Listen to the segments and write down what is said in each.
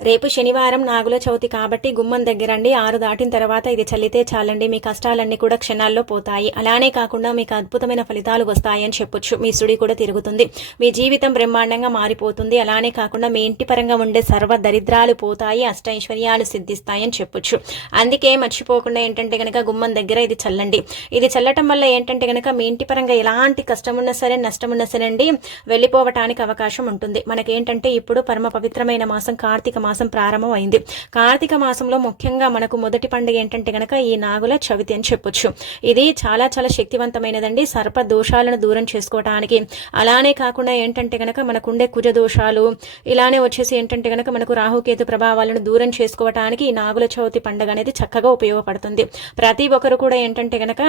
రేపు శనివారం నాగుల చవితి కాబట్టి గుమ్మం దగ్గరండి. ఆరు దాటిన తర్వాత ఇది చల్లితే చాలండి. మీ కష్టాలన్నీ కూడా క్షణాల్లో పోతాయి. అలానే కాకుండా మీకు అద్భుతమైన ఫలితాలు వస్తాయని చెప్పొచ్చు. మీ సుడి కూడా తిరుగుతుంది. మీ జీవితం బ్రహ్మాండంగా మారిపోతుంది. అలానే కాకుండా మీ ఇంటి పరంగా ఉండే సర్వ దరిద్రాలు పోతాయి. అష్టైశ్వర్యాలు సిద్ధిస్తాయని చెప్పొచ్చు. అందుకే మర్చిపోకుండా ఏంటంటే కనుక గుమ్మం దగ్గర ఇది చల్లండి. ఇది చల్లటం వల్ల ఏంటంటే కనుక మీ ఇంటి పరంగా ఎలాంటి కష్టం ఉన్నా సరే నష్టం ఉన్నా సరే అండి వెళ్ళిపోవటానికి అవకాశం ఉంటుంది. మనకేంటంటే ఇప్పుడు పరమ పవిత్రమైన మాసం కార్తీక మాసం ప్రారంభం అయింది కార్తీక మాసంలో ముఖ్యంగా మనకు మొదటి పండుగ ఏంటంటే గనక ఈ నాగుల చవితి అని చెప్పొచ్చు. ఇది చాలా చాలా శక్తివంతమైనదండి. సర్ప దోషాలను దూరం చేసుకోవటానికి. అలానే కాకుండా ఏంటంటే గనక మనకుండే కుజ దోషాలు ఇలానే వచ్చేసి ఏంటంటే గనక మనకు రాహుకేతు ప్రభావాలను దూరం చేసుకోవటానికి ఈ నాగుల చవితి పండుగ అనేది చక్కగా ఉపయోగపడుతుంది. ప్రతి ఒక్కరు కూడా ఏంటంటే గనక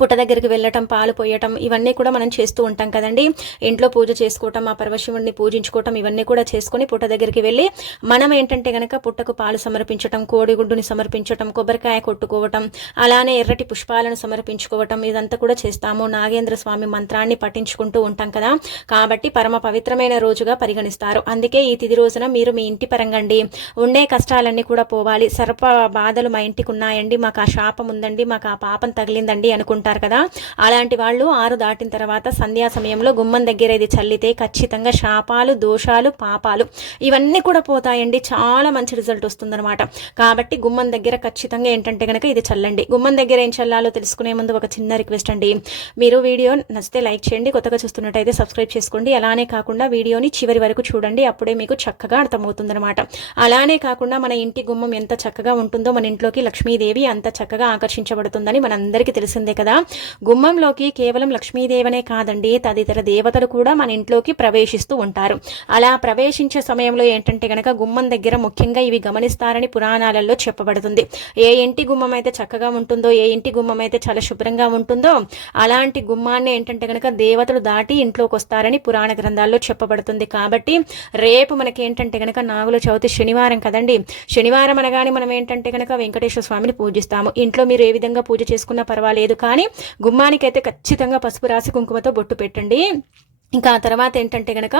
పుట్ట దగ్గరికి వెళ్ళటం పాలు పోయటం ఇవన్నీ కూడా మనం చేస్తూ ఉంటాం కదండి. ఇంట్లో పూజ చేసుకోవటం ఆ పరమశివుడిని పూజించుకోవటం ఇవన్నీ కూడా చేసుకొని పుట్ట దగ్గరికి వెళ్ళి మనం ఏంటంటే కనుక పుట్టకు పాలు సమర్పించటం కోడిగుడ్డుని సమర్పించటం కొబ్బరికాయ కొట్టుకోవటం అలానే ఎర్రటి పుష్పాలను సమర్పించుకోవటం ఇదంతా కూడా చేస్తాము. నాగేంద్ర స్వామి మంత్రాన్ని పఠించుకుంటూ ఉంటాం కదా. కాబట్టి పరమ పవిత్రమైన రోజుగా పరిగణిస్తారు. అందుకే ఈ తిది రోజున మీరు మీ ఇంటి పరంగండి. ఉండే కష్టాలన్నీ కూడా పోవాలి. సర్ప బాధలు మా ఇంటికి ఉన్నాయండి. మాకు ఆ శాపం ఉందండి. మాకు ఆ పాపం తగిలిందండి అనుకుంటారు. కదా. అలాంటి వాళ్ళు ఆరు దాటిన తర్వాత సంధ్యా సమయంలో గుమ్మం దగ్గర ఇది చల్లితే ఖచ్చితంగా శాపాలు దోషాలు పాపాలు ఇవన్నీ కూడా పోతాయండి. చాలా మంచి రిజల్ట్ వస్తుందన్నమాట. కాబట్టి గుమ్మం దగ్గర ఖచ్చితంగా ఏంటంటే కనుక ఇది చల్లండి. గుమ్మం దగ్గర ఏం చల్లాలో తెలుసుకునే ముందు ఒక చిన్న రిక్వెస్ట్ అండి. మీరు వీడియో నచ్చితే లైక్ చేయండి కొత్తగా చూస్తున్నట్టయితే సబ్స్క్రైబ్ చేసుకోండి. అలానే కాకుండా వీడియోని చివరి వరకు చూడండి. అప్పుడే మీకు చక్కగా అర్థమవుతుందన్నమాట. అలానే కాకుండా మన ఇంటి గుమ్మం ఎంత చక్కగా ఉంటుందో మన ఇంట్లోకి లక్ష్మీదేవి అంత చక్కగా ఆకర్షించబడుతుందని మనందరికీ తెలిసిందే కదా. గుమ్మంలోకి కేవలం లక్ష్మీదేవనే కాదండి తదితర దేవతలు కూడా మన ఇంట్లోకి ప్రవేశిస్తూ ఉంటారు. అలా ప్రవేశించే సమయంలో ఏంటంటే గనక గుమ్మం దగ్గర ముఖ్యంగా ఇవి గమనిస్తారని పురాణాలలో చెప్పబడుతుంది. ఏ ఇంటి గుమ్మం అయితే చక్కగా ఉంటుందో ఏ ఇంటి గుమ్మం అయితే చాలా శుభ్రంగా ఉంటుందో అలాంటి గుమ్మాన్ని ఏంటంటే గనక దేవతలు దాటి ఇంట్లోకి వస్తారని పురాణ గ్రంథాల్లో చెప్పబడుతుంది. కాబట్టి రేపు మనకి ఏంటంటే గనక నాగుల చవితి శనివారం కదండి. శనివారం అనగానే మనం ఏంటంటే గనక వెంకటేశ్వర స్వామిని పూజిస్తాము. ఇంట్లో మీరు ఏ విధంగా పూజ చేసుకున్నా పర్వాలేదు. కానీ గుమ్మానికైతే ఖచ్చితంగా పసుపు రాసి కుంకుమతో బొట్టు పెట్టండి. ఇంకా ఆ తర్వాత ఏంటంటే గనక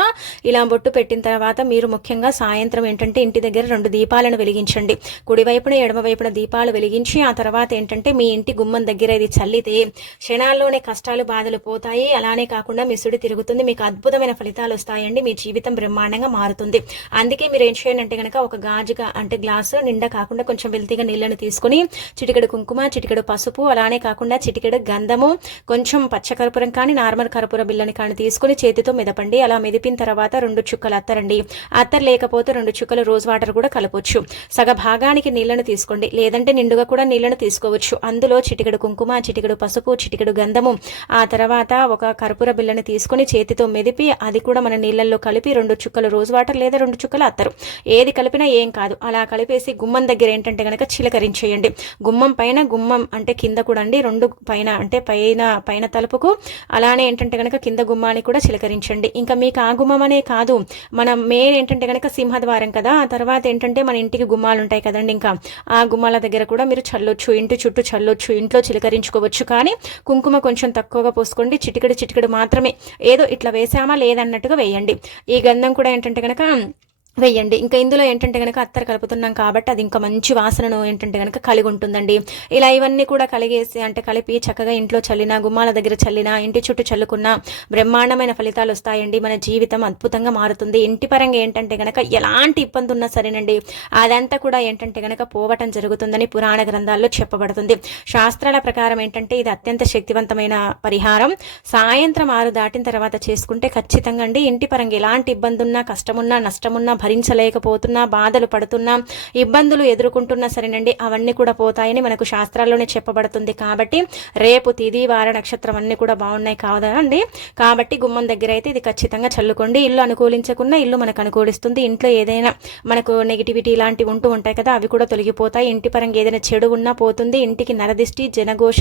ఇలా బొట్టు పెట్టిన తర్వాత మీరు ముఖ్యంగా సాయంత్రం ఏంటంటే ఇంటి దగ్గర రెండు దీపాలను వెలిగించండి. కుడివైపున ఎడమవైపున దీపాలు వెలిగించి ఆ తర్వాత ఏంటంటే మీ ఇంటి గుమ్మం దగ్గర ఇది చల్లితే క్షణాల్లోనే కష్టాలు బాధలు పోతాయి. అలానే కాకుండా మిసుడి తిరుగుతుంది. మీకు అద్భుతమైన ఫలితాలు వస్తాయండి. మీ జీవితం బ్రహ్మాండంగా మారుతుంది. అందుకే మీరు ఏం చేయండి అంటే గనక ఒక గాజుగా అంటే గ్లాసు నిండా కాకుండా కొంచెం వెల్తీగా నీళ్ళను తీసుకుని చిటికెడు కుంకుమ చిటికెడు పసుపు అలానే కాకుండా చిటికెడు గంధము కొంచెం పచ్చకర్పూరం కానీ నార్మల్ కర్పూర బిల్లని కానీ తీసుకుని చేతితో మెదపండి అలా మెదిపిన తర్వాత రెండు చుక్కలు అత్తరండి. అత్తర్ లేకపోతే రెండు చుక్కలు రోజ్ వాటర్ కూడా కలపొచ్చు. సగ భాగానికి నీళ్ళను తీసుకోండి లేదంటే నిండుగా కూడా నీళ్ళను తీసుకోవచ్చు. అందులో చిటికెడు కుంకుమ చిటికెడు పసుపు చిటికెడు గంధము. ఆ తర్వాత ఒక కర్పూర బిల్లను తీసుకొని చేతితో మెదిపి అది కూడా మన నీళ్ళల్లో కలిపి రెండు చుక్కలు రోజ్ వాటర్ లేదా రెండు చుక్కలు అత్తరు. ఏది కలిపినా ఏం కాదు. అలా కలిపేసి గుమ్మం దగ్గర ఏంటంటే కనుక చిలకరించేయండి. గుమ్మం పైన గుమ్మం అంటే కింద కూడా అండి రెండు పైన అంటే పైన పైన తలుపుకు. అలానే ఏంటంటే కనుక కింద గుమ్మానికి కూడా చిలకరించండి. ఇంకా మీకు ఆ గుమ్మం అనే కాదు మన మెయిన్ ఏంటంటే కనుక సింహద్వారం కదా ఆ తర్వాత ఏంటంటే మన ఇంటికి గుమ్మాలు ఉంటాయి కదండి ఇంకా. ఆ గుమ్మాల దగ్గర కూడా మీరు చల్లొచ్చు ఇంటి చుట్టూ చల్లొచ్చు ఇంట్లో చిలకరించుకోవచ్చు. కానీ కుంకుమ కొంచెం తక్కువగా పోసుకోండి చిటికెడు చిటికెడు మాత్రమే. ఏదో ఇట్లా వేసామా లేదన్నట్టుగా వేయండి. ఈ గంధం కూడా ఏంటంటే కనుక వేయండి ఇంకా ఇందులో ఏంటంటే కనుక అత్తరు కలుపుతున్నాం కాబట్టి అది ఇంకా మంచి వాసనను ఏంటంటే కనుక కలిగి ఉంటుందండి. ఇలా ఇవన్నీ కూడా కలిగేసి అంటే కలిపి చక్కగా ఇంట్లో చల్లినా గుమ్మాల దగ్గర చల్లినా ఇంటి చుట్టూ చల్లుకున్న బ్రహ్మాండమైన ఫలితాలు వస్తాయండి. మన జీవితం అద్భుతంగా మారుతుంది. ఇంటి పరంగా ఏంటంటే కనుక ఎలాంటి ఇబ్బంది ఉన్నా సరేనండి. అదంతా కూడా ఏంటంటే కనుక పోవటం జరుగుతుందని పురాణ గ్రంథాల్లో చెప్పబడుతుంది. శాస్త్రాల ప్రకారం ఏంటంటే ఇది అత్యంత శక్తివంతమైన పరిహారం. సాయంత్రం ఆరు దాటిన తర్వాత చేసుకుంటే ఖచ్చితంగా అండి. ఇంటి పరంగా ఎలాంటి ఇబ్బంది ఉన్నా కష్టమున్నా నష్టమున్నా భరించలేకపోతున్నా బాధలు పడుతున్నా ఇబ్బందులు ఎదుర్కొంటున్నా సరేనండి అవన్నీ కూడా పోతాయని మనకు శాస్త్రాల్లోనే చెప్పబడుతుంది. కాబట్టి రేపు తిది వార నక్షత్రం అన్నీ కూడా బాగున్నాయి కాదండి అండి? కాబట్టి గుమ్మం దగ్గర అయితే ఇది ఖచ్చితంగా చల్లుకోండి. ఇల్లు అనుకూలించకుండా ఇల్లు మనకు అనుకూలిస్తుంది. ఇంట్లో ఏదైనా మనకు నెగిటివిటీ ఇలాంటివి ఉంటూ ఉంటాయి కదా అవి కూడా తొలగిపోతాయి. ఇంటి పరంగా ఏదైనా చెడు ఉన్నా పోతుంది. ఇంటికి నరదిష్టి జనఘోష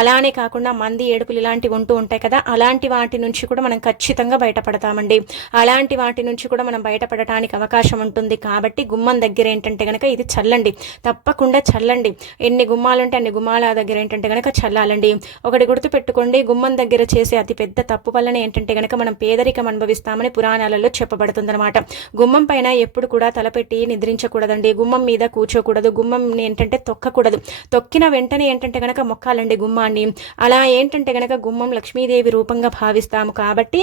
అలానే కాకుండా మంది ఏడుపులు ఇలాంటివి ఉంటూ ఉంటాయి కదా అలాంటి వాటి నుంచి కూడా మనం ఖచ్చితంగా బయటపడతామండి. అలాంటి వాటి నుంచి కూడా మనం బయటపడటానికి రావడానికి అవకాశం ఉంటుంది. కాబట్టి గుమ్మం దగ్గర ఏంటంటే కనుక ఇది చల్లండి. తప్పకుండా చల్లండి. ఎన్ని గుమ్మాలు ఉంటే అన్ని గుమ్మాల దగ్గర ఏంటంటే కనుక చల్లాలండి. ఒకటి గుర్తు పెట్టుకోండి గుమ్మం దగ్గర చేసే అతి పెద్ద తప్పు వల్లనే ఏంటంటే కనుక మనం పేదరికం అనుభవిస్తామని పురాణాలలో చెప్పబడుతుందన్నమాట. గుమ్మం పైన ఎప్పుడు కూడా తలపెట్టి నిద్రించకూడదండి. గుమ్మం మీద కూర్చోకూడదు. గుమ్మం ఏంటంటే తొక్కకూడదు. తొక్కిన వెంటనే ఏంటంటే కనుక మొక్కాలండి గుమ్మాన్ని. అలా ఏంటంటే కనుక గుమ్మం లక్ష్మీదేవి రూపంగా భావిస్తాము కాబట్టి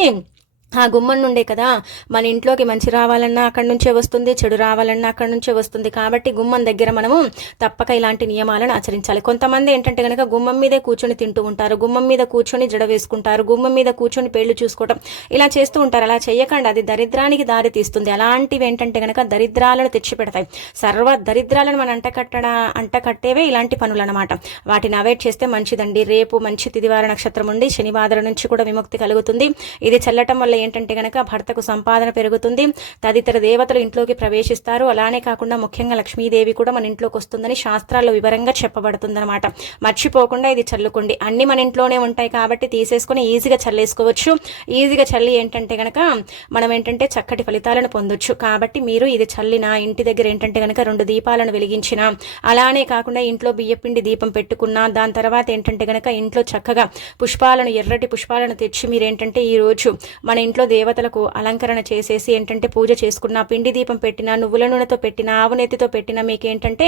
ఆ గుమ్మం నుండే కదా మన ఇంట్లోకి మంచి రావాలన్నా అక్కడి నుంచే వస్తుంది చెడు రావాలన్నా అక్కడి నుంచే వస్తుంది. కాబట్టి గుమ్మం దగ్గర మనము తప్పక ఇలాంటి నియమాలను ఆచరించాలి. కొంతమంది ఏంటంటే కనుక గుమ్మం మీదే కూర్చొని తింటూ ఉంటారు గుమ్మం మీద కూర్చొని జడ వేసుకుంటారు గుమ్మం మీద కూర్చొని పేళ్ళు చూసుకోవటం ఇలా చేస్తూ ఉంటారు. అలా చేయకండి. అది దరిద్రానికి దారి తీస్తుంది. అలాంటివి ఏంటంటే కనుక దరిద్రాలను తెచ్చిపెడతాయి. సర్వ దరిద్రాలను మనం అంటకట్టడ అంటకట్టేవే ఇలాంటి పనులు అనమాట వాటిని అవాయిడ్ చేస్తే మంచిదండి. రేపు మంచి తిదివార నక్షత్రం ఉండి శనివారం నుంచి కూడా విముక్తి కలుగుతుంది. ఇది చల్లటం వల్ల ఏంటంటే గనక భర్తకు సంపాదన పెరుగుతుంది తదితర దేవతలు ఇంట్లోకి ప్రవేశిస్తారు. అలానే కాకుండా ముఖ్యంగా లక్ష్మీదేవి కూడా మన ఇంట్లోకి వస్తుందని శాస్త్రాల్లో వివరంగా చెప్పబడుతుందన్నమాట. మర్చిపోకుండా ఇది చల్లుకోండి. అన్ని మన ఇంట్లోనే ఉంటాయి కాబట్టి తీసేసుకొని ఈజీగా చల్లేసుకోవచ్చు. ఈజీగా చల్లి ఏంటంటే గనక మనం ఏంటంటే చక్కటి ఫలితాలను పొందొచ్చు. కాబట్టి మీరు ఇది చల్లిన ఇంటి దగ్గర ఏంటంటే గనక రెండు దీపాలను వెలిగించిన అలానే కాకుండా ఇంట్లో బియ్యపిండి దీపం పెట్టుకున్నా దాని తర్వాత ఏంటంటే గనక ఇంట్లో చక్కగా పుష్పాలను ఎర్రటి పుష్పాలను తెచ్చి మీరేంటంటే ఈరోజు ఈ రోజు మన ఇంట్లో దేవతలకు అలంకరణ చేసేసి ఏంటంటే పూజ చేసుకున్న పిండి దీపం పెట్టిన నువ్వుల నూనెతో పెట్టిన ఆవు నెత్తితో పెట్టిన మీకు ఏంటంటే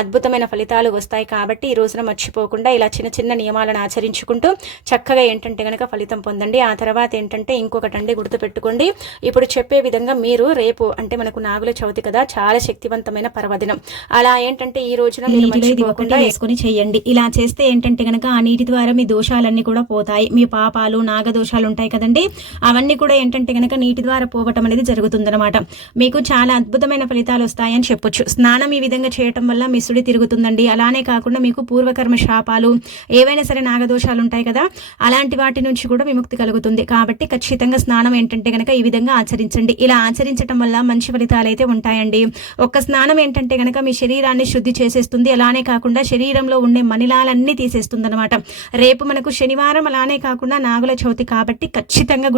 అద్భుతమైన ఫలితాలు వస్తాయి కాబట్టి ఈ రోజున మర్చిపోకుండా ఇలా చిన్న చిన్న నియమాలను ఆచరించుకుంటూ చక్కగా ఏంటంటే కనుక ఫలితం పొందండి. ఆ తర్వాత ఏంటంటే ఇంకొకటండి గుర్తుపెట్టుకోండి. ఇప్పుడు చెప్పే విధంగా మీరు రేపు అంటే మనకు నాగుల చవితి కదా చాలా శక్తివంతమైన పర్వదినం. అలా ఏంటంటే ఈ రోజున మీరు మర్చిపోకుండా వేసుకుని చేయండి. ఇలా చేస్తే ఏంటంటే గనక ఆ నీటి ద్వారా మీ దోషాలన్నీ కూడా పోతాయి. మీ పాపాలు నాగదోషాలు ఉంటాయి కదండి. అవన్నీ కూడా ఏంటంటే కనుక నీటి ద్వారా పోవటం అనేది జరుగుతుందన్నమాట. మీకు చాలా అద్భుతమైన ఫలితాలు వస్తాయని చెప్పొచ్చు. స్నానం ఈ విధంగా చేయటం వల్ల మీ సుడి తిరుగుతుందండి. అలానే కాకుండా మీకు పూర్వకర్మ శాపాలు ఏవైనా సరే నాగదోషాలు ఉంటాయి కదా అలాంటి వాటి నుంచి కూడా విముక్తి కలుగుతుంది. కాబట్టి ఖచ్చితంగా స్నానం ఏంటంటే కనుక ఈ విధంగా ఆచరించండి. ఇలా ఆచరించడం వల్ల మంచి ఫలితాలు అయితే ఉంటాయండి. ఒక్క స్నానం ఏంటంటే కనుక మీ శరీరాన్ని శుద్ధి చేసేస్తుంది. అలానే కాకుండా శరీరంలో ఉండే మనిలాలన్నీ తీసేస్తుంది అనమాట రేపు మనకు శనివారం అలానే కాకుండా నాగుల చవితి కాబట్టి ఖచ్చితంగా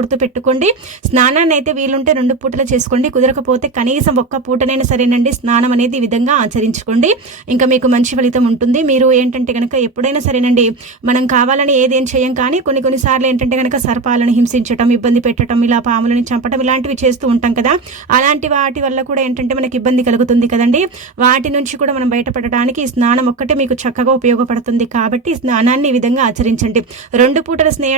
చేసుకోండి స్నానాన్ని అయితే వీలుంటే రెండు పూటలు చేసుకోండి. కుదరకపోతే కనీసం ఒక్క పూటనైనా సరేనండి. స్నానం అనేది ఈ విధంగా ఆచరించుకోండి. ఇంకా మీకు మంచి ఫలితం ఉంటుంది. మీరు ఏంటంటే కనుక ఎప్పుడైనా సరేనండి మనం కావాలని ఏదేం చేయం కానీ కొన్ని కొన్నిసార్లు ఏంటంటే కనుక సర్పాలను హింసించటం ఇబ్బంది పెట్టడం ఇలా పాములను చంపడం ఇలాంటివి చేస్తూ ఉంటాం కదా. అలాంటి వాటి వల్ల కూడా ఏంటంటే మనకి ఇబ్బంది కలుగుతుంది కదండి. వాటి నుంచి కూడా మనం బయటపడడానికి స్నానం ఒక్కటే మీకు చక్కగా ఉపయోగపడుతుంది కాబట్టి స్నానాన్ని ఈ విధంగా ఆచరించండి. రెండు పూటల స్నేహ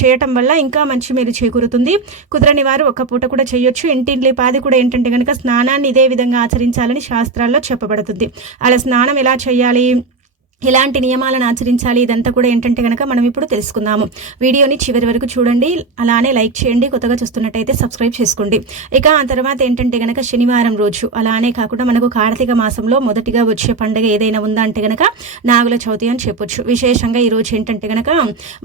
చేయటం వల్ల ఇంకా మంచి మీరు చేకూరుతుంది. కుదరని వారు ఒక పూట కూడా చేయొచ్చు. ఇంటింటి పాది కూడా ఏంటంటే కనుక స్నానాన్ని ఇదే విధంగా ఆచరించాలని శాస్త్రాల్లో చెప్పబడుతుంది. అలా స్నానం ఎలా చేయాలి? ఎలాంటి నియమాలను ఆచరించాలి. ఇదంతా కూడా ఏంటంటే కనుక మనం ఇప్పుడు తెలుసుకుందాము. వీడియోని చివరి వరకు చూడండి. అలానే లైక్ చేయండి. కొత్తగా చూస్తున్నట్టయితే సబ్స్క్రైబ్ చేసుకోండి. ఇక ఆ తర్వాత ఏంటంటే కనుక శనివారం రోజు అలానే కాకుండా మనకు కార్తీక మాసంలో మొదటిగా వచ్చే పండుగ ఏదైనా ఉందా అంటే కనుక నాగుల చవితి అని చెప్పొచ్చు. విశేషంగా ఈరోజు ఏంటంటే కనుక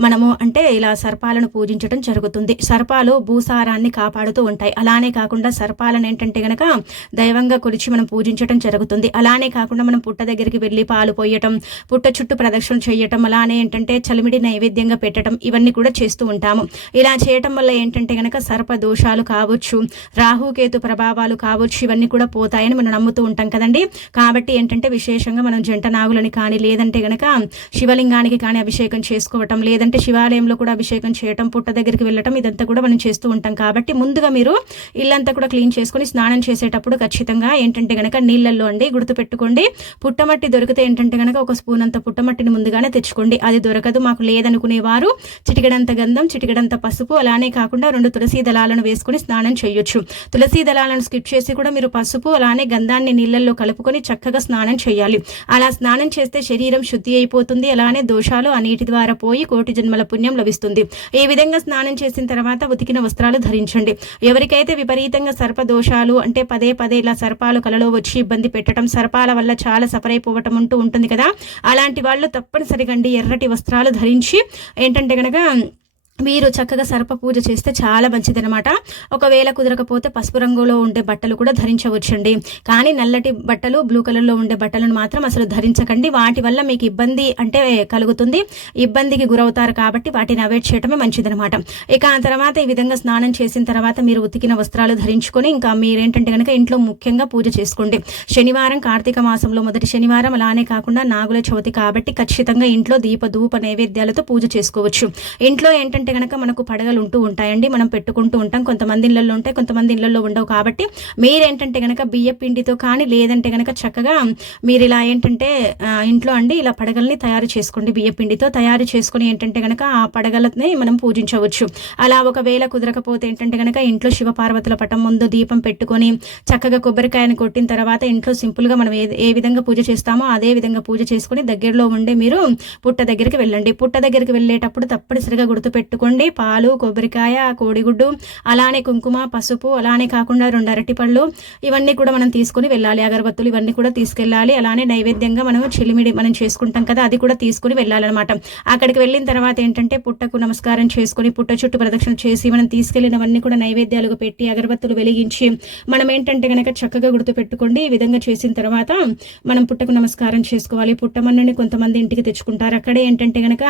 మనము అంటే ఇలా సర్పాలను పూజించడం జరుగుతుంది. సర్పాలు భూసారాన్ని కాపాడుతూ ఉంటాయి. అలానే కాకుండా సర్పాలను ఏంటంటే కనుక దైవంగా కొలిచి మనం పూజించడం జరుగుతుంది. అలానే కాకుండా మనం పుట్ట దగ్గరికి వెళ్ళి పాలు పోయటం పుట్ట చుట్టూ ప్రదక్షిణలు చేయటం అలానే ఏంటంటే చలిమిడి నైవేద్యంగా పెట్టడం ఇవన్నీ కూడా చేస్తూ ఉంటాము. ఇలా చేయటం వల్ల ఏంటంటే కనుక సర్ప దోషాలు కావచ్చు రాహుకేతు ప్రభావాలు కావచ్చు ఇవన్నీ కూడా పోతాయని మనం నమ్ముతూ ఉంటాం కదండి. కాబట్టి ఏంటంటే విశేషంగా మనం జంట నాగులని కానీ లేదంటే గనక శివలింగానికి కానీ అభిషేకం చేసుకోవటం లేదంటే శివాలయంలో కూడా అభిషేకం చేయటం పుట్ట దగ్గరికి వెళ్ళటం ఇదంతా కూడా మనం చేస్తూ ఉంటాం. కాబట్టి ముందుగా మీరు ఇల్లంతా కూడా క్లీన్ చేసుకొని స్నానం చేసేటప్పుడు ఖచ్చితంగా ఏంటంటే గనక నీళ్ళల్లో అండి గుర్తుపెట్టుకోండి. పుట్టమట్టి దొరికితే ఏంటంటే గనక ఒక స్పూన్ అంత పుట్టమట్టిని ముందుగానే తెచ్చుకోండి. అది దొరకదు మాకు లేదనుకునేవారు. చిటికడంత గంధం చిటికడంత పసుపు అలానే కాకుండా రెండు తులసి దళాలను వేసుకుని స్నానం చేయొచ్చు. తులసి దళాలను స్కిప్ చేసి కూడా మీరు పసుపు అలానే గంధాన్ని నీళ్ళల్లో కలుపుకొని చక్కగా స్నానం చేయాలి. అలా స్నానం చేస్తే శరీరం శుద్ధి అయిపోతుంది అలానే దోషాలు ఆ నీటి ద్వారా పోయి కోటి జన్మల పుణ్యం లభిస్తుంది. ఈ విధంగా స్నానం చేసిన తర్వాత ఉతికిన వస్త్రాలు ధరించండి. ఎవరికైతే విపరీతంగా సర్ప దోషాలు అంటే పదే పదే ఇలా సర్పాలు కలలో వచ్చి ఇబ్బంది పెట్టడం సర్పాల వల్ల చాలా సఫర్ అయిపోవటం ఉంటూ ఉంటుంది కదా అలాంటి వాళ్ళు తప్పనిసరిగా అండి ఎర్రటి వస్త్రాలు ధరించి ఏంటంటే కనుక వీరు చక్కగా సర్ప పూజ చేస్తే చాలా మంచిదనమాట ఒకవేళ కుదరకపోతే పసుపు రంగులో ఉండే బట్టలు కూడా ధరించవచ్చండి. కానీ నల్లటి బట్టలు బ్లూ కలర్లో ఉండే బట్టలను మాత్రం అసలు ధరించకండి. వాటి వల్ల మీకు ఇబ్బంది అంటే కలుగుతుంది. ఇబ్బందికి గురవుతారు కాబట్టి వాటిని అవాయిడ్ చేయటమే మంచిదనమాట ఇక ఆ తర్వాత ఈ విధంగా స్నానం చేసిన తర్వాత మీరు ఉతికిన వస్త్రాలు ధరించుకొని ఇంకా మీరేంటంటే కనుక ఇంట్లో ముఖ్యంగా పూజ చేసుకోండి. శనివారం కార్తీక మాసంలో మొదటి శనివారం అలానే కాకుండా నాగుల చవితి కాబట్టి ఖచ్చితంగా ఇంట్లో దీప ధూప నైవేద్యాలతో పూజ చేసుకోవచ్చు. ఇంట్లో ఏంటంటే కనుక మనకు పడగలు ఉంటూ ఉంటాయండి మనం పెట్టుకుంటూ ఉంటాం. కొంతమంది ఇళ్ళల్లో ఉంటాయి కొంతమంది ఇళ్ళల్లో ఉండవు కాబట్టి మీరేంటంటే కనుక బియ్య పిండితో కానీ లేదంటే కనుక చక్కగా మీరు ఇలా ఏంటంటే ఇంట్లో అండి ఇలా పడగల్ని తయారు చేసుకోండి బియ్య పిండితో తయారు చేసుకొని ఏంటంటే కనుక ఆ పడగలని మనం పూజించవచ్చు. అలా ఒకవేళ కుదరకపోతే ఏంటంటే కనుక ఇంట్లో శివపార్వతుల పటం ముందు దీపం పెట్టుకొని చక్కగా కొబ్బరికాయని కొట్టిన తర్వాత ఇంట్లో సింపుల్గా మనం ఏ ఏ విధంగా పూజ చేస్తామో అదే విధంగా పూజ చేసుకొని దగ్గరలో ఉండే మీరు పుట్ట దగ్గరికి వెళ్ళండి. పుట్ట దగ్గరికి వెళ్ళేటప్పుడు తప్పనిసరిగా పెట్టుకోండి పాలు కొబ్బరికాయ కోడిగుడ్డు అలానే కుంకుమ పసుపు అలానే కాకుండా రెండు అరటిపళ్ళు ఇవన్నీ కూడా మనం తీసుకొని వెళ్ళాలి. అగరబత్తులు ఇవన్నీ కూడా తీసుకెళ్ళాలి. అలానే నైవేద్యంగా మనం చిలిమిడి మనం చేసుకుంటాం కదా అది కూడా తీసుకుని వెళ్ళాలన్నమాట. అక్కడికి వెళ్ళిన తర్వాత ఏంటంటే పుట్టకు నమస్కారం చేసుకొని పుట్ట చుట్టూ ప్రదక్షిణ చేసి మనం తీసుకెళ్ళినవన్నీ కూడా నైవేద్యాలుగా పెట్టి అగరబత్తులు వెలిగించి మనం ఏంటంటే కనుక చక్కగా గుర్తుపెట్టుకోండి ఈ విధంగా చేసిన తర్వాత మనం పుట్టకు నమస్కారం చేసుకోవాలి. పుట్టమన్నని కొంతమంది ఇంటికి తెచ్చుకుంటారు. అక్కడే ఏంటంటే కనుక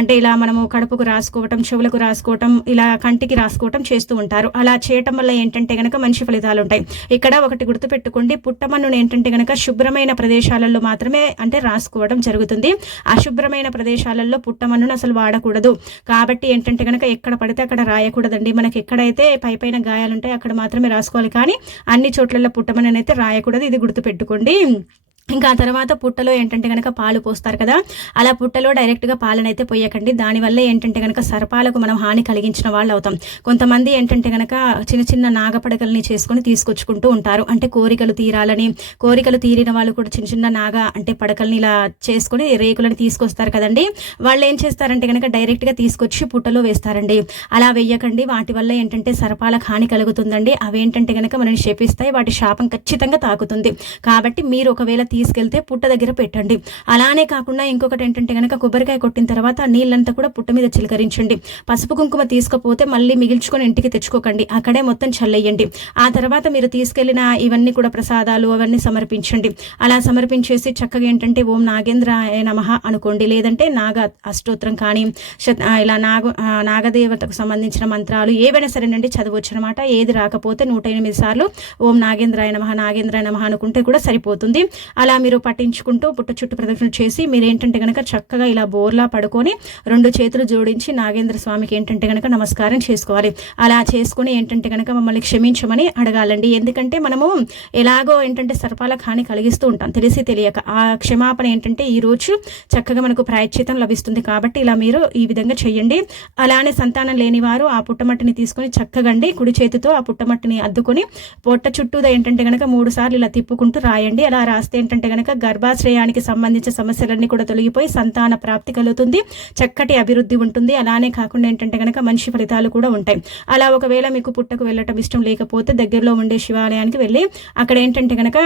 అంటే ఇలా మనము కడుపుకు రాసుకోవటం చెవులకు రాసుకోవటం ఇలా కంటికి రాసుకోవటం చేస్తూ ఉంటారు. అలా చేయటం వల్ల ఏంటంటే గనక మంచి ఫలితాలు ఉంటాయి ఇక్కడ ఒకటి గుర్తుపెట్టుకోండి. పుట్టమన్నును ఏంటంటే గనక శుభ్రమైన ప్రదేశాలలో మాత్రమే అంటే రాసుకోవడం జరుగుతుంది. అశుభ్రమైన ప్రదేశాలలో పుట్టమన్నును అసలు వాడకూడదు. కాబట్టి ఏంటంటే గనక ఎక్కడ పడితే అక్కడ రాయకూడదండి. మనకి ఎక్కడైతే పై పైన గాయాలు ఉంటాయి అక్కడ మాత్రమే రాసుకోవాలి. కానీ అన్ని చోట్లలో పుట్టమని అయితే రాయకూడదు. ఇది గుర్తుపెట్టుకోండి. ఇంకా ఆ తర్వాత పుట్టలో ఏంటంటే కనుక పాలు పోస్తారు కదా అలా పుట్టలో డైరెక్ట్గా పాలనైతే పోయకండి. దానివల్ల ఏంటంటే కనుక సర్పాలకు మనం హాని కలిగించిన వాళ్ళు అవుతాం. కొంతమంది ఏంటంటే కనుక చిన్న చిన్న నాగపడకల్ని చేసుకొని తీసుకొచ్చుకుంటూ ఉంటారు. అంటే కోరికలు తీరాలని కోరికలు తీరిన వాళ్ళు కూడా చిన్న చిన్న నాగ అంటే పడకల్ని ఇలా చేసుకొని రేకులను తీసుకొస్తారు కదండి. వాళ్ళు ఏం చేస్తారంటే కనుక డైరెక్ట్గా తీసుకొచ్చి పుట్టలో వేస్తారండి. అలా వేయకండి. వాటి వల్ల ఏంటంటే సర్పాలకు హాని కలుగుతుందండి. అవేంటంటే కనుక మనని శపిస్తాయి. వాటి శాపం ఖచ్చితంగా తాకుతుంది. కాబట్టి మీరు ఒకవేళ తీసుకెళ్తే పుట్ట దగ్గర పెట్టండి. అలానే కాకుండా ఇంకొకటి ఏంటంటే కనుక కొబ్బరికాయ కొట్టిన తర్వాత నీళ్ళంతా కూడా పుట్ట మీద చిలకరించండి. పసుపు కుంకుమ తీసుకపోతే మళ్ళీ మిగిల్చుకొని ఇంటికి తెచ్చుకోకండి. అక్కడే మొత్తం చల్లేయండి. ఆ తర్వాత మీరు తీసుకెళ్ళిన ఇవన్నీ కూడా ప్రసాదాలు అవన్నీ సమర్పించండి. అలా సమర్పించేసి చక్కగా ఏంటంటే ఓం నాగేంద్రాయ నమః అనుకోండి. లేదంటే నాగ అష్టోత్రం కానీ ఇలా నాగ నాగదేవతకు సంబంధించిన మంత్రాలు ఏవైనా సరేనండి చదవచ్చు అనమాట ఏది రాకపోతే నూట ఎనిమిది సార్లు ఓం నాగేంద్రాయ నమః నాగేంద్రాయ నమ అనుకుంటే కూడా సరిపోతుంది. అలా మీరు పట్టించుకుంటూ పుట్ట చుట్టూ ప్రదక్షిణ చేసి మీరు ఏంటంటే కనుక చక్కగా ఇలా బోర్లా పడుకొని రెండు చేతులు జోడించి నాగేంద్ర స్వామికి ఏంటంటే కనుక నమస్కారం చేసుకోవాలి. అలా చేసుకుని ఏంటంటే కనుక మమ్మల్ని క్షమించమని అడగాలండి. ఎందుకంటే మనము ఎలాగో ఏంటంటే సర్పాలకు హాని కలిగిస్తూ ఉంటాం. తెలిసి తెలియక ఆ క్షమాపణ ఏంటంటే ఈ రోజు చక్కగా మనకు ప్రాయశ్చితం లభిస్తుంది కాబట్టి ఇలా మీరు ఈ విధంగా చేయండి. అలానే సంతానం లేని వారు ఆ పుట్టమట్టిని తీసుకొని చక్కగండి. కుడి చేతితో ఆ పుట్టమట్టిని అద్దుకొని పొట్ట చుట్టూదా ఏంటంటే కనుక మూడు సార్లు ఇలా తిప్పుకుంటూ రాయండి. అలా రాస్తే ఏంటంటే కనుక గర్భాశ్రయానికి సంబంధించిన సమస్యలన్నీ కూడా తొలగిపోయి సంతాన ప్రాప్తి కలుగుతుంది చక్కటి అభివృద్ధి ఉంటుంది. అలానే కాకుండా ఏంటంటే కనుక మంచి ఫలితాలు కూడా ఉంటాయి. అలా ఒకవేళ మీకు పుట్టకు వెళ్ళటం ఇష్టం లేకపోతే దగ్గరలో ఉండే శివాలయానికి వెళ్ళి అక్కడ ఏంటంటే కనుక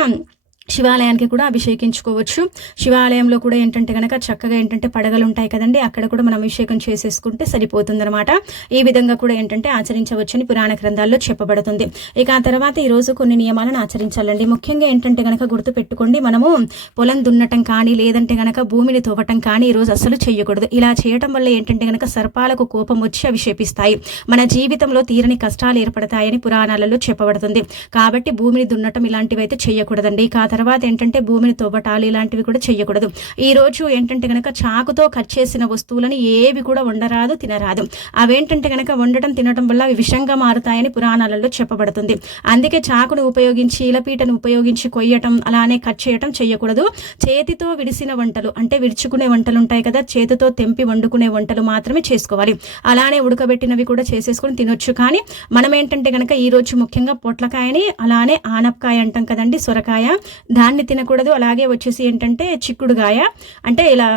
శివాలయానికి కూడా అభిషేకించుకోవచ్చు. శివాలయంలో కూడా ఏంటంటే కనుక చక్కగా ఏంటంటే పడగలు ఉంటాయి కదండి అక్కడ కూడా మనం అభిషేకం చేసేసుకుంటే సరిపోతుందన్నమాట. ఈ విధంగా కూడా ఏంటంటే ఆచరించవచ్చని పురాణ గ్రంథాల్లో చెప్పబడుతుంది. ఇక ఆ తర్వాత ఈ రోజు కొన్ని నియమాలను ఆచరించాలండి. ముఖ్యంగా ఏంటంటే కనుక గుర్తు పెట్టుకోండి మనము పొలం దున్నటం కానీ లేదంటే కనుక భూమిని తవ్వటం కానీ ఈరోజు అసలు చేయకూడదు. ఇలా చేయటం వల్ల ఏంటంటే కనుక సర్పాలకు కోపం వచ్చి అభిషేపిస్తాయి మన జీవితంలో తీరని కష్టాలు ఏర్పడతాయని పురాణాలలో చెప్పబడుతుంది. కాబట్టి భూమిని దున్నటం ఇలాంటివి అయితే చేయకూడదండి. ఇక తర్వాత ఏంటంటే భూమిని తవ్వటాలు ఇలాంటివి కూడా చేయకూడదు ఈరోజు ఏంటంటే కనుక చాకుతో కట్ చేసిన వస్తువులని ఏవి కూడా వండరాదు తినరాదు. అవేంటంటే కనుక వండటం తినడం వల్ల అవి విషంగా మారుతాయని పురాణాలలో చెప్పబడుతుంది. అందుకే చాకును ఉపయోగించి ఇలపీటను ఉపయోగించి కొయ్యటం అలానే కట్ చేయటం చేయకూడదు చేతితో విడిసిన వంటలు అంటే విడుచుకునే వంటలు ఉంటాయి కదా చేతితో తెంపి వండుకునే వంటలు మాత్రమే చేసుకోవాలి. అలానే ఉడకబెట్టినవి కూడా చేసేసుకొని తినొచ్చు. కానీ మనం ఏంటంటే కనుక ఈరోజు ముఖ్యంగా పొట్లకాయని అలానే ఆనపకాయ అంటాం కదండి సొరకాయ. దాన్ని తినకూడదు. అలాగే వచ్చేసి ఏంటంటే చిక్కుడుగాయ అంటే ఇలా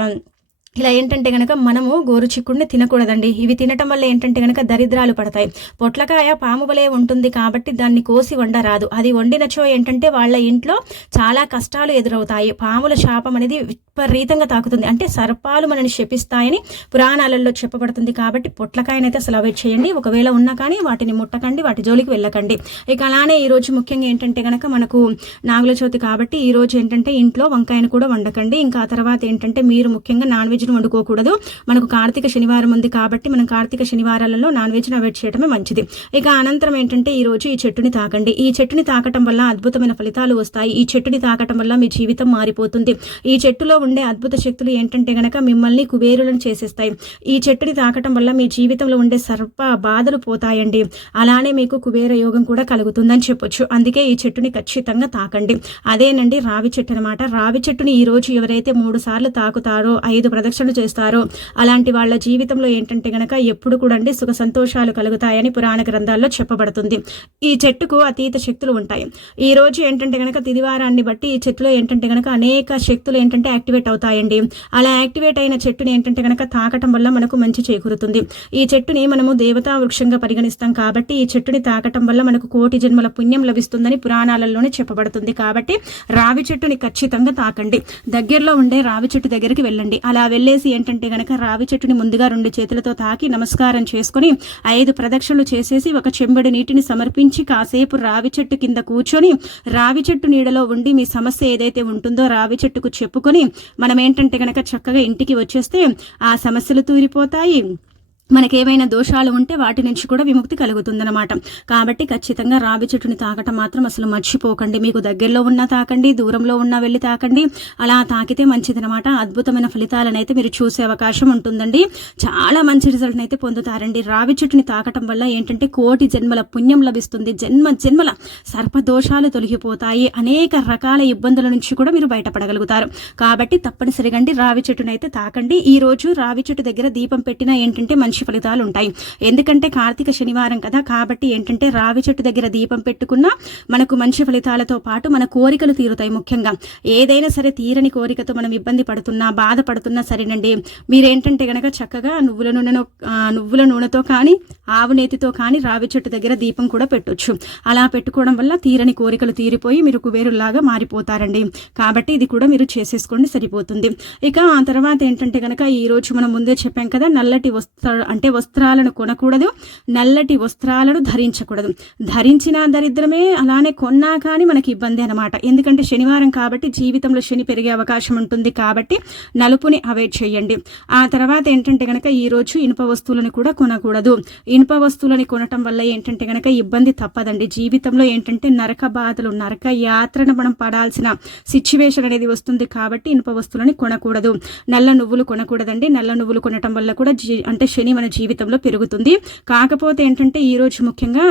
ఇలా ఏంటంటే కనుక మనము గోరు చిక్కుడిని తినకూడదండి. ఇవి తినటం వల్ల ఏంటంటే కనుక దరిద్రాలు పడతాయి. పొట్లకాయ పాము వలె ఉంటుంది కాబట్టి దాన్ని కోసి వండరాదు. అది వండినచో ఏంటంటే వాళ్ళ ఇంట్లో చాలా కష్టాలు ఎదురవుతాయి. పాముల శాపం అనేది విపరీతంగా తాకుతుంది. అంటే సర్పాలు మనని శపిస్తాయని పురాణాలలో చెప్పబడుతుంది కాబట్టి పొట్లకాయనైతే అసలు అవాయిడ్ చేయండి. ఒకవేళ ఉన్నా కానీ వాటిని ముట్టకండి వాటి జోలికి వెళ్ళకండి. ఇక అలానే ఈ రోజు ముఖ్యంగా ఏంటంటే కనుక మనకు నాగుల చవితి కాబట్టి ఈరోజు ఏంటంటే ఇంట్లో వంకాయను కూడా వండకండి. ఇంకా ఆ తర్వాత ఏంటంటే మీరు ముఖ్యంగా నాన్ వెజ్ను వండుకోకూడదు. మనకు కార్తీక శనివారం ఉంది కాబట్టి మనం కార్తీక శనివారాలలో నాన్ వెజ్ను అవాయిడ్ చేయడమే మంచిది. ఇక అనంతరం ఏంటంటే ఈరోజు ఈ చెట్టుని తాకండి. ఈ చెట్టుని తాకటం వల్ల అద్భుతమైన ఫలితాలు వస్తాయి. ఈ చెట్టుని తాకటం వల్ల మీ జీవితం మారిపోతుంది. ఈ చెట్టులో ఉండే అద్భుత శక్తులు ఏంటంటే గనక మిమ్మల్ని కుబేరులను చేసేస్తాయి. ఈ చెట్టుని తాకటం వల్ల మీ జీవితంలో ఉండే సర్ప బాధలు పోతాయండి. అలానే మీకు కుబేర యోగం కూడా కలుగుతుందని చెప్పొచ్చు. అందుకే ఈ చెట్టుని ఖచ్చితంగా తాకండి. అదేనండి రావి చెట్టు అనమాట రావి చెట్టుని ఈ రోజు ఎవరైతే మూడు సార్లు తాకుతారో ఐదు ప్రదక్షిణలు చేస్తారో అలాంటి వాళ్ళ జీవితంలో ఏంటంటే గనక ఎప్పుడు కూడా అండి సుఖ సంతోషాలు కలుగుతాయని పురాణ గ్రంథాల్లో చెప్పబడుతుంది. ఈ చెట్టుకు అతీత శక్తులు ఉంటాయి. ఈ రోజు ఏంటంటే గనక తిదివారాన్ని బట్టి ఈ చెట్టులో ఏంటంటే గనక అనేక శక్తులు ఏంటంటే యాక్టివేట్ అవుతాయండి. అలా యాక్టివేట్ అయిన చెట్టుని ఏంటంటే గనక తాకటం వల్ల మనకు మంచి చేకూరుతుంది. ఈ చెట్టుని మనము దేవతా వృక్షంగా పరిగణిస్తాం కాబట్టి ఈ చెట్టుని తాకటం వల్ల మనకు కోటి జన్మల పుణ్యం లభిస్తుందని పురాణాలలోనే చెప్పబడుతుంది. కాబట్టి రావి చెట్టుని ఖచ్చితంగా తాకండి. దగ్గరలో ఉండే రావి చెట్టు దగ్గరికి వెళ్ళండి. అలా వెళ్ళేసి ఏంటంటే గనక రావి చెట్టుని ముందుగా రెండు చేతులతో తాకి నమస్కారం చేసుకుని ఐదు ప్రదక్షిణలు చేసేసి ఒక చెంబడి నీటిని సమర్పించి కాసేపు రావి చెట్టు కింద కూర్చొని రావి చెట్టు నీడలో ఉండి మీ సమస్య ఏదైతే ఉంటుందో రావి చెట్టుకు చెప్పుకొని మనం ఏంటంటే గనక చక్కగా ఇంటికి వచ్చేస్తే ఆ సమస్యలు తూరిపోతాయి. మనకేమైనా దోషాలు ఉంటే వాటి నుంచి కూడా విముక్తి కలుగుతుందన్నమాట. కాబట్టి ఖచ్చితంగా రావి చెట్టుని తాకటం మాత్రం అసలు మర్చిపోకండి. మీకు దగ్గరలో ఉన్న తాకండి దూరంలో ఉన్న వెళ్ళి తాకండి. అలా తాకితే మంచిదనమాట అద్భుతమైన ఫలితాలను అయితే మీరు చూసే అవకాశం ఉంటుందండి. చాలా మంచి రిజల్ట్ అయితే పొందుతారండి. రావి చెట్టుని తాకటం వల్ల ఏంటంటే కోటి జన్మల పుణ్యం లభిస్తుంది. జన్మ జన్మల సర్పదోషాలు తొలగిపోతాయి. అనేక రకాల ఇబ్బందుల నుంచి కూడా మీరు బయటపడగలుగుతారు. కాబట్టి తప్పనిసరిగా అండి రావి చెట్టునైతే తాకండి. ఈ రోజు రావి చెట్టు దగ్గర దీపం పెట్టినా ఏంటంటే మంచి ఫలితాలు ఉంటాయి ఎందుకంటే కార్తీక శనివారం కదా కాబట్టి ఏంటంటే రావి చెట్టు దగ్గర దీపం పెట్టుకున్నా మనకు మంచి ఫలితాలతో పాటు మన కోరికలు తీరుతాయి ముఖ్యంగా. ఏదైనా సరే తీరని కోరికతో మనం ఇబ్బంది పడుతున్నా బాధపడుతున్నా సరేనండి. మీరేంటంటే గనక చక్కగా నువ్వుల నూనెను నువ్వుల నూనెతో కానీ ఆవు నేతితో కానీ రావి చెట్టు దగ్గర దీపం కూడా పెట్టొచ్చు. అలా పెట్టుకోవడం వల్ల తీరని కోరికలు తీరిపోయి మీరు కుబేరులాగా మారిపోతారండి. కాబట్టి ఇది కూడా మీరు చేసేసుకోండి సరిపోతుంది. ఇక ఆ తర్వాత ఏంటంటే గనక ఈరోజు మనం ముందే చెప్పాం కదా నల్లటి వస్త్ర అంటే వస్త్రాలను కొనకూడదు నల్లటి వస్త్రాలను ధరించకూడదు. ధరించిన దరిద్రమే అలానే కొన్నా కానీ మనకి ఇబ్బంది అనమాట ఎందుకంటే శనివారం కాబట్టి జీవితంలో శని పెరిగే అవకాశం ఉంటుంది కాబట్టి నలుపుని అవాయిడ్ చేయండి. ఆ తర్వాత ఏంటంటే కనుక ఈరోజు ఇనుప వస్తువులను కూడా కొనకూడదు. ఇనుప వస్తువులని కొనటం వల్ల ఏంటంటే కనుక ఇబ్బంది తప్పదండి. జీవితంలో ఏంటంటే నరక బాధలు నరక యాత్రను మనం పడాల్సిన సిచ్యువేషన్ అనేది వస్తుంది కాబట్టి ఇనుప వస్తువులని కొనకూడదు. నల్ల నువ్వులు కొనకూడదండి. నల్ల నువ్వులు కొనటం వల్ల కూడా జీ- అంటే శని మన జీవితంలో పెరుగుతుంది. కాకపోతే ఏంటంటే ఈ రోజు ముఖ్యంగా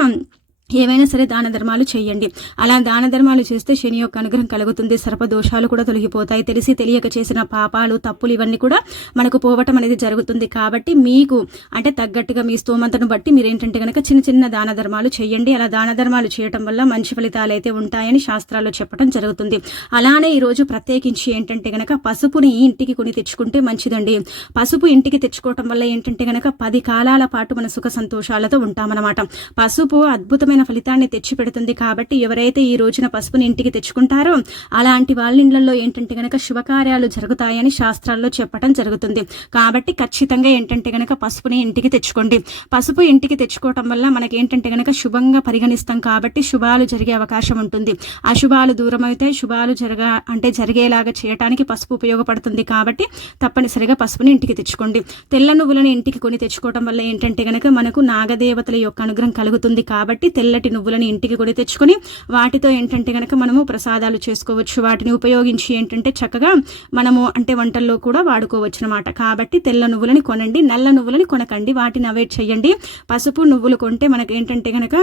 ఏవైనా సరే దాన ధర్మాలు చేయండి. అలా దాన ధర్మాలు చేస్తే శని యొక్క అనుగ్రహం కలుగుతుంది. సర్పదోషాలు కూడా తొలగిపోతాయి. తెలిసి తెలియక చేసిన పాపాలు తప్పులు ఇవన్నీ కూడా మనకు పోవటం అనేది జరుగుతుంది. కాబట్టి మీకు అంటే తగ్గట్టుగా మీ స్తోమతను బట్టి మీరు ఏంటంటే కనుక చిన్న చిన్న దాన ధర్మాలు చేయండి. అలా దాన ధర్మాలు చేయటం వల్ల మంచి ఫలితాలు అయితే ఉంటాయని శాస్త్రాల్లో చెప్పడం జరుగుతుంది. అలానే ఈ రోజు ప్రత్యేకించి ఏంటంటే కనుక పసుపుని ఇంటికి కొని తెచ్చుకుంటే మంచిదండి. పసుపు ఇంటికి తెచ్చుకోవటం వల్ల ఏంటంటే కనుక పది కాలాల పాటు మన సుఖ సంతోషాలతో ఉంటామన్నమాట. పసుపు అద్భుతమైన ఫలితాన్ని తెచ్చిపెడుతుంది కాబట్టి ఎవరైతే ఈ రోజున పసుపుని ఇంటికి తెచ్చుకుంటారో అలాంటి వాళ్ళ ఇళ్ళలో ఏంటంటే గనక శుభకార్యాలు జరుగుతాయని శాస్త్రాల్లో చెప్పడం జరుగుతుంది. కాబట్టి ఖచ్చితంగా ఏంటంటే గనక పసుపుని ఇంటికి తెచ్చుకోండి. పసుపు ఇంటికి తెచ్చుకోవటం వల్ల మనకి ఏంటంటే గనక శుభంగా పరిగణిస్తాం కాబట్టి శుభాలు జరిగే అవకాశం ఉంటుంది. అశుభాలు దూరం అయితే శుభాలు జరగ అంటే జరిగేలాగా చేయడానికి పసుపు ఉపయోగపడుతుంది కాబట్టి తప్పనిసరిగా పసుపుని ఇంటికి తెచ్చుకోండి. తెల్ల నువ్వులను ఇంటికి కొని తెచ్చుకోవటం వల్ల ఏంటంటే గనక మనకు నాగదేవతల యొక్క అనుగ్రహం కలుగుతుంది కాబట్టి తెల్లటి నువ్వులని ఇంటికి కూడా తెచ్చుకొని వాటితో ఏంటంటే కనుక మనము ప్రసాదాలు చేసుకోవచ్చు. వాటిని ఉపయోగించి ఏంటంటే చక్కగా మనము అంటే వంటల్లో కూడా వాడుకోవచ్చు అనమాట కాబట్టి తెల్ల నువ్వులని కొనండి నల్ల నువ్వులని కొనకండి. వాటిని అవాయిడ్ చేయండి. పసుపు నువ్వులు కొంటే మనకి ఏంటంటే కనుక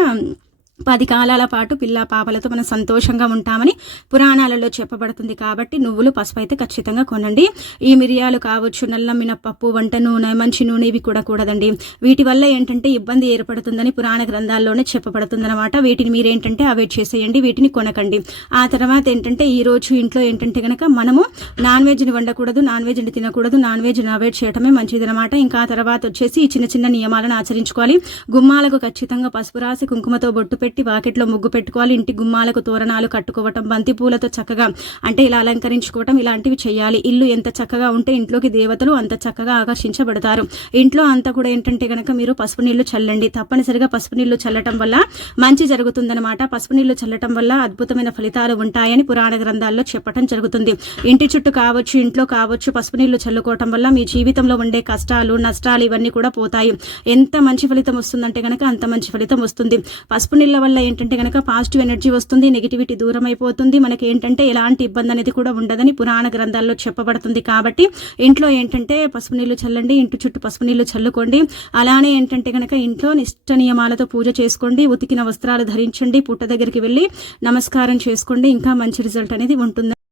పది కాలాల పాటు పిల్ల పాపలతో మనం సంతోషంగా ఉంటామని పురాణాలలో చెప్పబడుతుంది కాబట్టి నువ్వులు పసుపు అయితే ఖచ్చితంగా కొనండి. ఈ మిరియాలు కావచ్చు నల్ల మినపప్పు వంట నూనె మంచి నూనె ఇవి కూడా కూడదండి. వీటి వల్ల ఏంటంటే ఇబ్బంది ఏర్పడుతుందని పురాణ గ్రంథాల్లోనే చెప్పబడుతుందన్నమాట. వీటిని మీరేంటంటే అవాయిడ్ చేసేయండి వీటిని కొనకండి. ఆ తర్వాత ఏంటంటే ఈ రోజు ఇంట్లో ఏంటంటే కనుక మనము నాన్ వెజ్ని వండకూడదు నాన్ వెజ్ని తినకూడదు నాన్ వెజ్ని అవాయిడ్ చేయడమే మంచిదనమాట ఇంకా ఆ తర్వాత వచ్చేసి ఈ చిన్న చిన్న నియమాలను ఆచరించుకోవాలి. గుమ్మాలకు ఖచ్చితంగా పసుపు రాసి కుంకుమతో బొట్టు పెట్టి పెట్టి వాకిట్లో ముగ్గు పెట్టుకోవాలి ఇంటి గుమ్మాలకు తోరణాలు కట్టుకోవటం బంతి పూలతో చక్కగా అంటే ఇలా అలంకరించుకోవటం ఇలాంటివి చేయాలి. ఇల్లు ఎంత చక్కగా ఉంటే ఇంట్లోకి దేవతలు అంత చక్కగా ఆకర్షించబడతారు. ఇంట్లో అంతా కూడా ఏంటంటే కనుక మీరు పసుపు నీళ్ళు చల్లండి. తప్పనిసరిగా పసుపు నీళ్ళు చల్లటం వల్ల మంచి జరుగుతుందన్నమాట. పసుపు నీళ్ళు చల్లటం వల్ల అద్భుతమైన ఫలితాలు ఉంటాయని పురాణ గ్రంథాల్లో చెప్పటం జరుగుతుంది. ఇంటి చుట్టూ కావచ్చు ఇంట్లో కావచ్చు పసుపు నీళ్ళు చల్లుకోవటం వల్ల మీ జీవితంలో ఉండే కష్టాలు నష్టాలు ఇవన్నీ కూడా పోతాయి. ఎంత మంచి ఫలితం వస్తుందంటే కనుక అంత మంచి ఫలితం వస్తుంది. పసుపు నీళ్ళ వల్ల ఏంటంటే గనక పాజిటివ్ ఎనర్జీ వస్తుంది నెగిటివిటీ దూరం అయిపోతుంది. మనకి ఏంటంటే ఎలాంటి ఇబ్బంది అనేది కూడా ఉండదని పురాణ గ్రంథాల్లో చెప్పబడుతుంది కాబట్టి ఇంట్లో ఏంటంటే పసుపు నీళ్ళు చల్లండి ఇంటి చుట్టూ పసుపు నీళ్ళు చల్లుకోండి. అలానే ఏంటంటే కనుక ఇంట్లో నిష్ట నియమాలతో పూజ చేసుకోండి ఉతికిన వస్త్రాలు ధరించండి పుట్ట దగ్గరికి వెళ్ళి నమస్కారం చేసుకోండి. ఇంకా మంచి రిజల్ట్ అనేది ఉంటుంది.